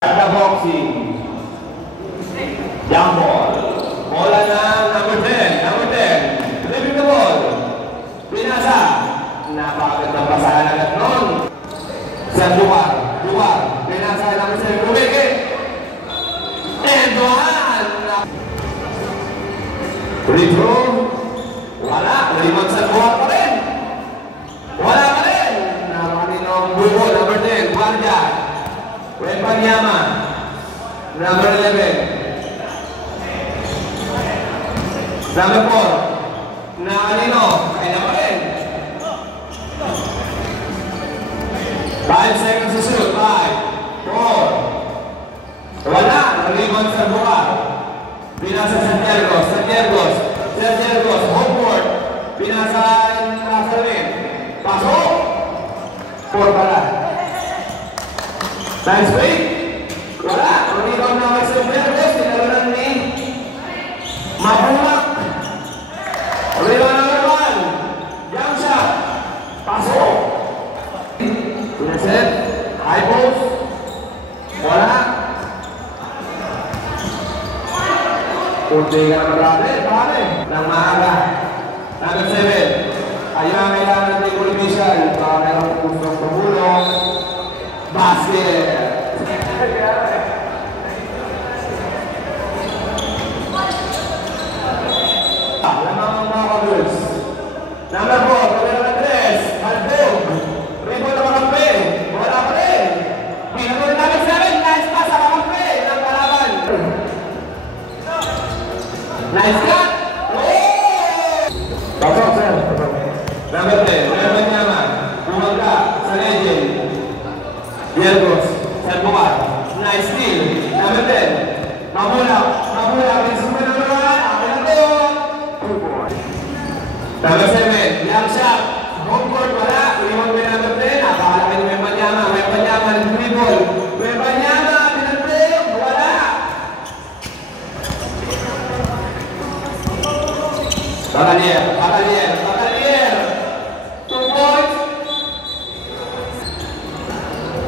The boxing. Jump ball. Bola na number 10. Number 10. Flipping the ball. Pinasa. Napakagandang pasahan agad nun. Sa luwar. Pinasa number 7. Kumikit. And one. Free throw. Wala. Limang sa luwar pa rin. Wala pa rin. Nakaninong bubo. Number 10. Guardia. Wembanyama. Number 11. Number 4. Nakanino. Kaya na pa rin. 5 seconds to shoot. 5, 4. Wala. Rebound sa buka. Pinasa Santiago. Home court. Pinasa Nazarin. Pasok. 4 pala. Nice break. Wala. Rebound na may Santiago. Sinalunan ni Mabumak. Rebound number 1. Jump shot. Pasok. Pinaset. High post. Wala. Kunti ka naman pare. Nang maaga. Number 7. Ayun ang kailangan natin coordination. Para merong gustong tumulong. Basket. Number 4, number 3, Malbog. Rebound na makampi. Wala pa rin. Pinagod number 7, nice pass sa makampi ng kalaban. Nice cut. Pasok, sir. Number 10, Wembanyama. Bumangga sa legend. Dielgos, Serbukat. Nice steal. Number 10, Mamulak. Number 7, jump shot. Home court wala. Iwan mo number 10. Akala ka ni Wembanyama. Dribble. Wembanyama, pinag-break. Wala. Bakalier. 2 points.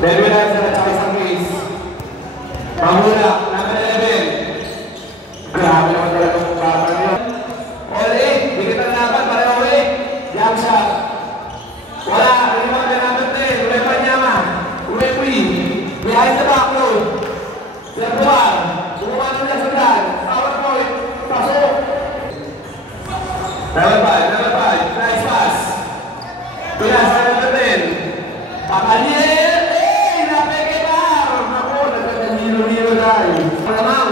Delwin Hansen at saka isang case. Mamulak, number 11. Grabe naman talaga ng bata niyo. Jump shot. Wala. Rebound na number 10. Wembanyama. Behind the back load. Serbuan. Bumuha nila sundan. Power point. Pasok. Number 5. Nice pass. Pinasa number 10. Pakalier. Napekitar. Naku, nagkakanilo-nilo dahil. Malamang.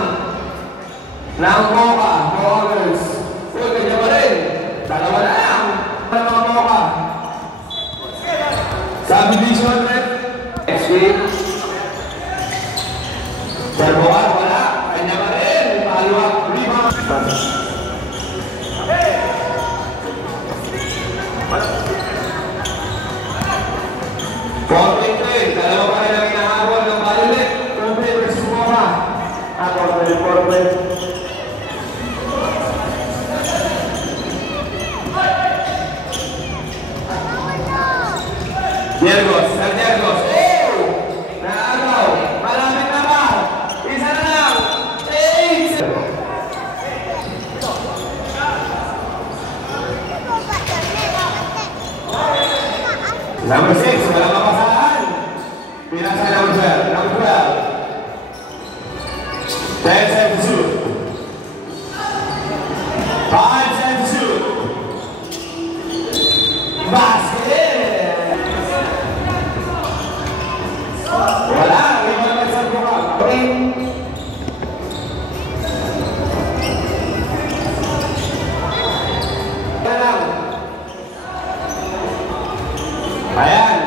Nang Moka. Ballers. Uy, kanya pa rin. Dalawa na lang. Subdivision rep. Next week. Serbuan, wala. Kanya pa rin. Paluwag. Rebound. 4-3. Dalawa pa rin ang inahabol ng Balulit. Complete versus Moka. Ako, 4-3. Dielgos. Naagaw. Malapit na ba? Isa na lang. 8. Number 6. Walang mapasahan. Pinasa number 12. Number 12. 10 seconds to shoot. 5 seconds to shoot. Basket. Wala, rebound na sa buka. Ayan.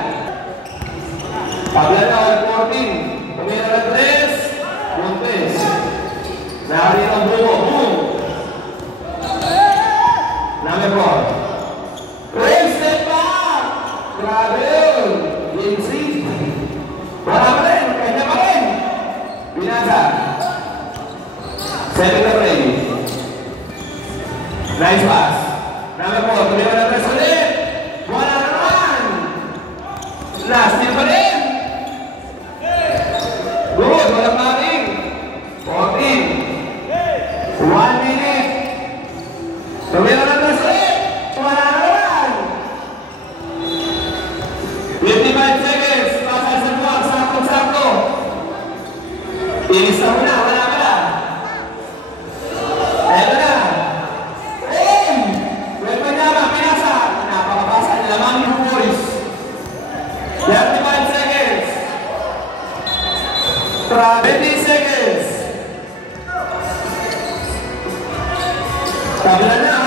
Paglalaw, 14. Pumila na 3. Montes. Nari ang buko. Boom. Number 4. Raise the back. Grabe yun. Lindsay. Wala pa rin. Kanya pa rin. Binasa. 7 na ready. Nice pass. Number 4. Pumila na 3 ulit. Wala naman. Last year pa rin. Good. Wala 20 seconds. Tabla na.